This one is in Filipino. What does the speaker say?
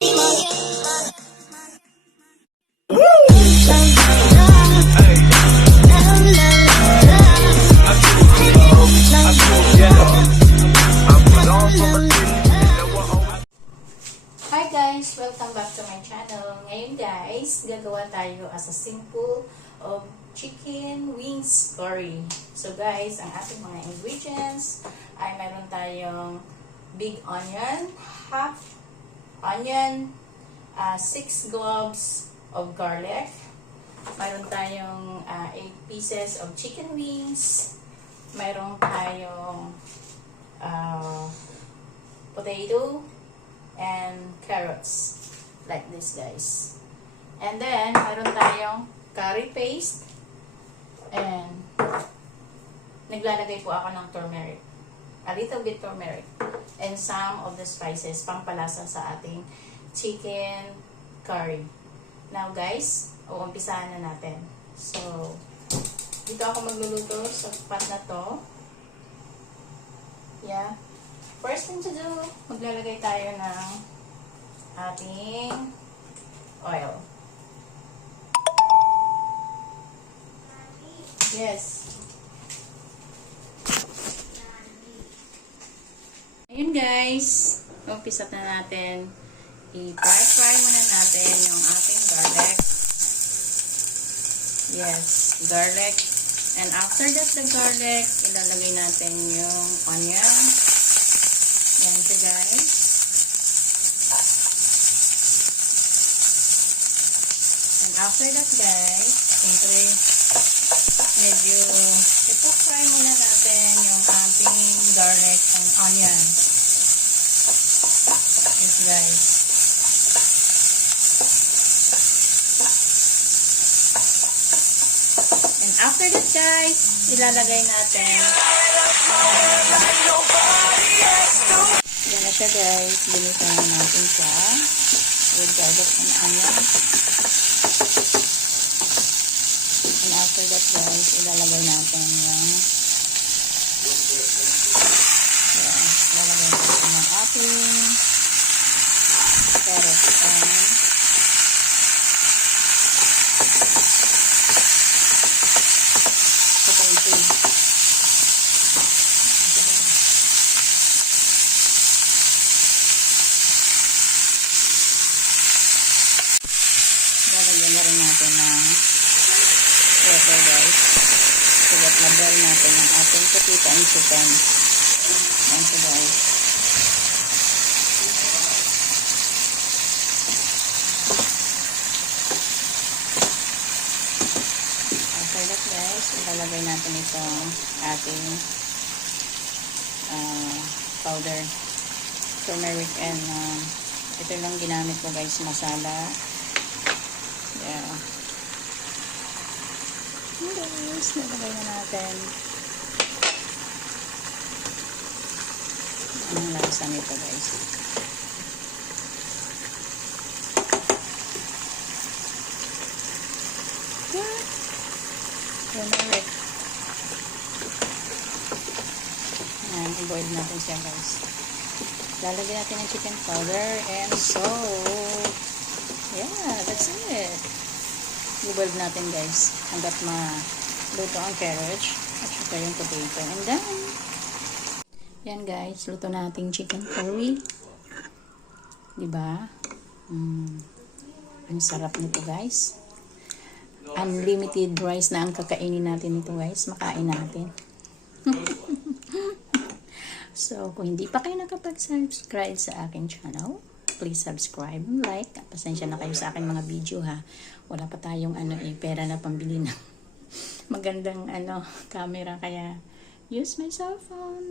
Hi guys! Welcome back to my channel. Ngayon guys, gagawa tayo as a simple of chicken wings curry. So guys, ang ating mga ingredients ay mayroon tayong big onion, half onion, 6 cloves of garlic, mayroon tayong 8 pieces of chicken wings, mayroon tayong potato, and carrots like this guys, and then mayroon tayong curry paste, and naglalagay po ako ng turmeric, a little bit turmeric, and some of the spices pampalasa sa ating chicken curry. Now guys, uumpisahan na natin. So dito ako magluluto sa pot na to. Yeah. First thing to do, maglalagay tayo ng ating oil. Yes. Ayun guys, umpisa na natin. I-fry muna natin yung ating garlic. Yes, garlic. And after that, the garlic, ilalagay natin yung onion. Yan siya guys. And after that guys, siyempre medyo ito-fry muna natin yung ating garlic and onion. Yes guys. And after that guys, ilalagay natin yan na siya guys, binita na natin siya with garlic and onion. And after that guys, ilalagay natin yung ilalagay natin yung ating carrots and potato. Lalagyan na rin natin ng water guys. So that na-boil natin ang ating potato and chicken. Yan siya guys. After that guys, ilalagay natin itong ating powder, turmeric, and ito lang ginamit ko guys, masala. Yeah. Guys, nalagay na natin. Anong lasa nito guys? Yeah. Turmeric. Ayan, i-boil natin siya guys. Lalagyan natin ng chicken powder and salt. Yeah, that's it. I-boil natin guys hanggat maluto ang carrots at saka yung potato. And then, yan guys, luto nating chicken curry. Diba? Ang sarap nito guys. Unlimited rice na ang kakainin natin nito guys. Makain natin. So, kung hindi pa kayo nakapag-subscribe sa aking channel, please subscribe, like. Pasensya na kayo sa aking mga video ha. Wala pa tayong pera na pambili ng magandang camera, kaya use my cellphone.